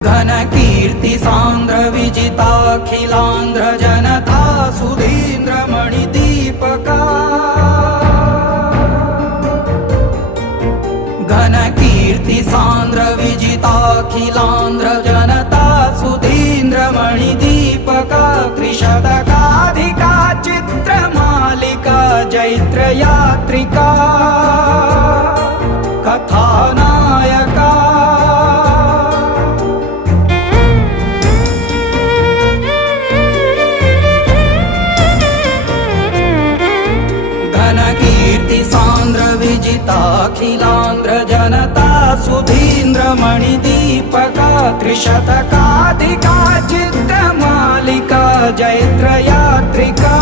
घन कीर्ति सांद्र विजिताखिलांध्र जनता सुधींद्र मणिदीपका घन कीर्ति सांद्र विजिताखिलांध्र जनता सुधींद्र मणिदीपका त्रिशतकाधिका चित्रमालिका जैत्र यात्रिका कथानायका विजिताखिलांध्र जनता सुधींद्र मणिदीपका त्रिशतकाधिका चित्रमालिका जैत्र यात्रिका